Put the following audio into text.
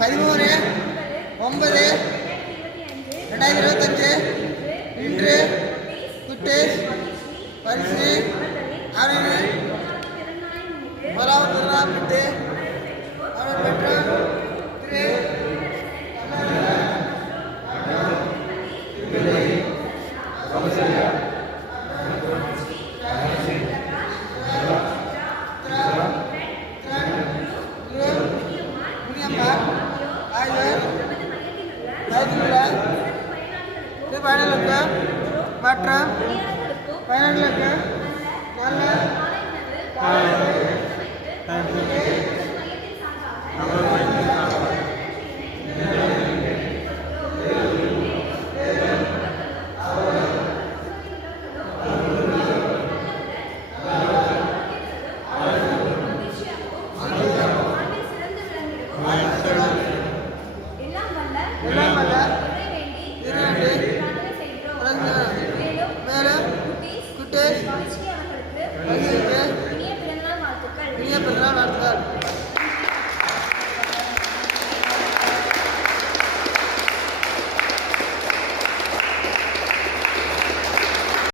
பதிமூணு ஒன்பது ரெண்டாயிரத்தி இருபத்தஞ்சு இன்று குட்டேஷ் பரிசு அருண் முதலாவது திருநாள் திரு பயணிகளுக்கு மற்றும் பயணிகளுக்கு நல்ல. எல்லாம் வல்ல.